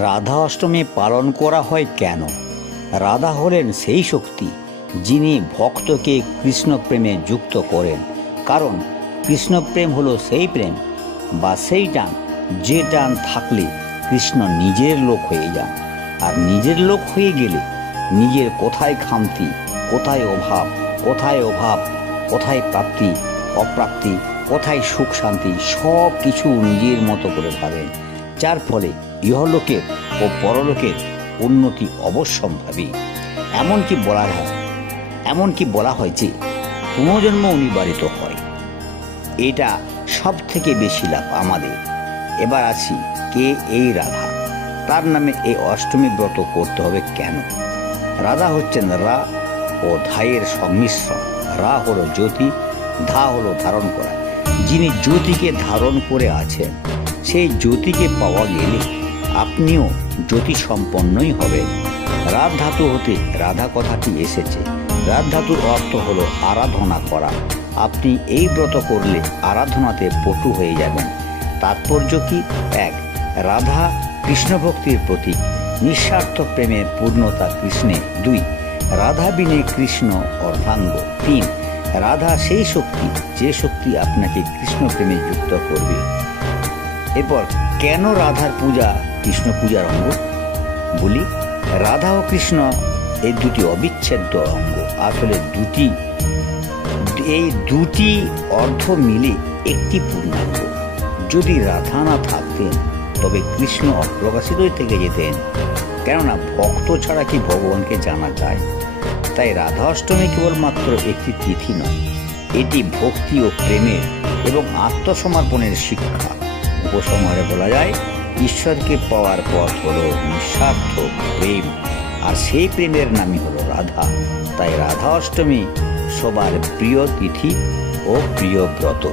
রাধা অষ্টমী পালন করা হয় কেন? রাধা হলেন সেই শক্তি যিনি ভক্তকে কৃষ্ণপ্রেমে যুক্ত করেন। কারণ কৃষ্ণপ্রেম হলো সেই প্রেম বা সেই টান যে টান থাকলে কৃষ্ণ নিজের লোক হয়ে যান। আর নিজের লোক হয়ে গেলে নিজের কোথায় খামতি, কোথায় অভাব কোথায় অভাব, কোথায় প্রাপ্তি, অপ্রাপ্তি, কোথায় সুখ শান্তি সব কিছু নিজের মতো করে ভাবেন। যার ফলে ইহলোকের ও পরলোকের উন্নতি অবশ্যম্ভাবী। এমনকি বলা হয়, এমনকি বলা হয় যে পুনর্জন্ম অনিবারিত হয়। এটা সব থেকে বেশি লাভ আমাদের। এবার আছি কে এই রাধা? তার নামে এই অষ্টমী ব্রত করতে হবে কেন? রাধা হচ্ছেন রা ও ধায়ের সংমিশ্রণ। রা হলো জ্যোতি, ধা হলো ধারণ করা। যিনি জ্যোতিকে ধারণ করে আছেন সেই জ্যোতিকে পাওয়া গেলে আপনিও জ্যোতি সম্পন্নই হবেন। রাত ধাতু হতে রাধা কথাটি এসেছে। রাত ধাতুর অর্থ হলো আরাধনা করা। আপনি এই ব্রত করলে আরাধনাতে পটু হয়ে যাবেন। তাৎপর্য কি? এক, রাধা কৃষ্ণ ভক্তির প্রতীক। নিঃস্বার্থ প্রেমের পূর্ণতা কৃষ্ণে দুই, রাধা বিনে কৃষ্ণ অর্ধাঙ্গ। তিন, রাধা সেই শক্তি, যে শক্তি আপনাকে কৃষ্ণ প্রেমে যুক্ত করবে। এরপর কেন রাধার পূজা, কৃষ্ণ পূজার অঙ্গ? বলি, রাধা ও কৃষ্ণ এই দুটি অবিচ্ছেদ্য অঙ্গ। আসলে দুটি, এই দুটি অর্ধ মিলে একটি পূর্ণাঙ্গ। যদি রাধা না থাকতেন, তবে কৃষ্ণ অপ্রকাশিতই থেকে যেতেন। কেননা ভক্ত ছাড়া কি ভগবানকে জানা যায়? তাই রাধা অষ্টমী কেবলমাত্র একটি তিথি নয়, এটি ভক্তি ও প্রেমের এবং আত্মসমর্পণের শিক্ষা। উপসংহারে বলা যায়, ঈশ্বরকে পাওয়ার পথ হলো নিঃস্বার্থ প্রেম। আর সেই প্রেমের নামই হলো রাধা। তাই রাধা অষ্টমী সবার প্রিয় তিথি ও প্রিয় ব্রত।